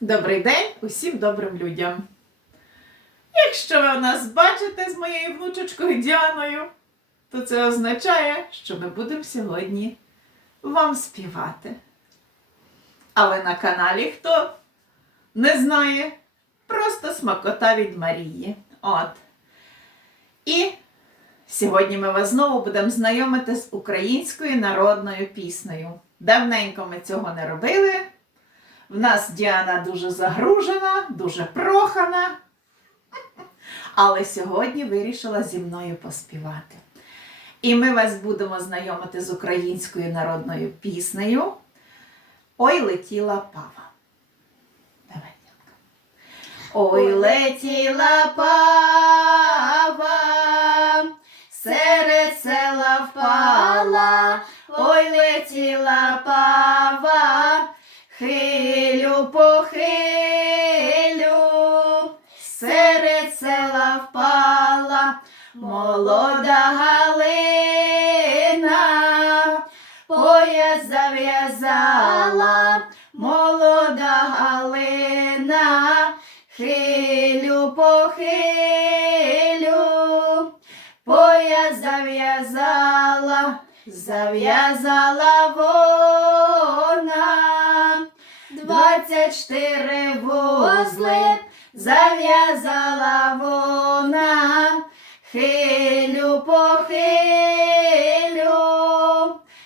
Добрий день усім добрим людям. Якщо ви нас бачите з моєю внучечкою Діаною, то це означає, що ми будемо сьогодні вам співати. А ви на каналі хто не знає, просто смакота від Марії. От. І сьогодні ми вас знову будемо знайомити з українською народною піснею. Давненько ми цього не робили. В нас Діана дуже загружена, дуже прохана. Але сьогодні вирішила зі мною поспівати. І ми вас будемо знайомити з українською народною піснею Ой летіла пава. Давай, Ой летіла пава, серед села впала, ой летіла пава. Хилю похилю, серед села впала молода галина, пояс зав'язала, молода галина, хилю похилю, пояс зав'язала, зав'язала вона. Двадцять чотири вузли зав'язала вона, хилю похилю,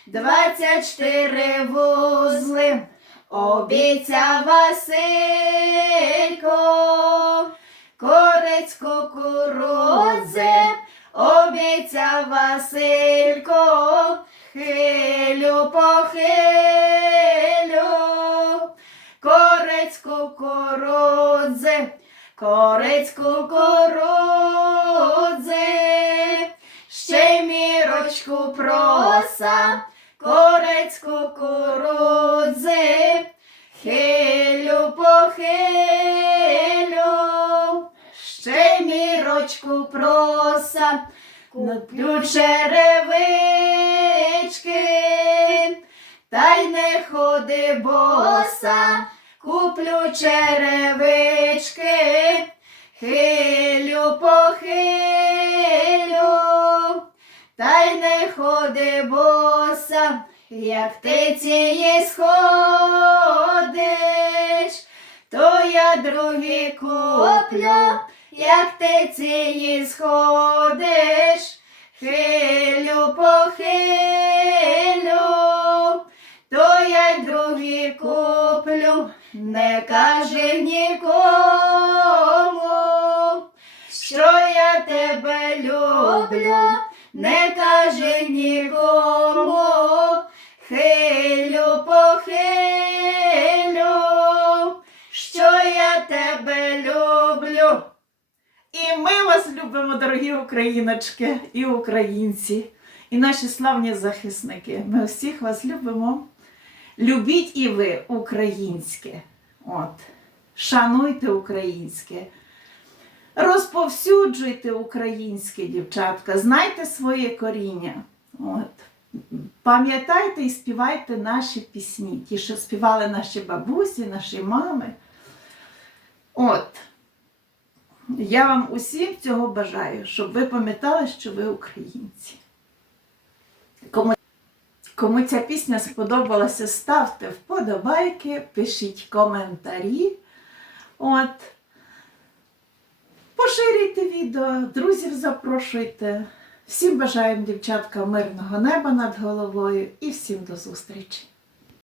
двадцять чотири вузли, обіцяв Василько, корець кукурудзи, обіцяв Василько, хилю похилю, корець кукурудзи, корець кукурудзи, ще мірочку проса, корець кукурудзи, хилю похилю, ще мірочку проса, куплю черевички, та й не ходи боса, куплю черевички, хилю похилю, та й не ходи боса, як ти цієї сходиш, то я другі куплю, як ти цієї сходиш, хилю похилю, не кажи нікому, що я тебе люблю, не кажи нікому, хилю похилю, що я тебе люблю. І ми вас любимо, дорогі україночки і українці, і наші славні захисники. Ми всіх вас любимо. Любіть і ви українське. От. Шануйте українське. Розповсюджуйте українське, дівчатка, знайте своє коріння. От. Пам'ятайте і співайте наші пісні, ті, що співали наші бабусі, наші мами. От. Я вам усім цього бажаю, щоб ви пам'ятали, що ви українці. Кому, кому ця пісня сподобалася, ставте вподобайки, пишіть коментарі. От. Поширюйте відео, друзів запрошуйте. Всім бажаємо, дівчатка, мирного неба над головою і всім до зустрічі!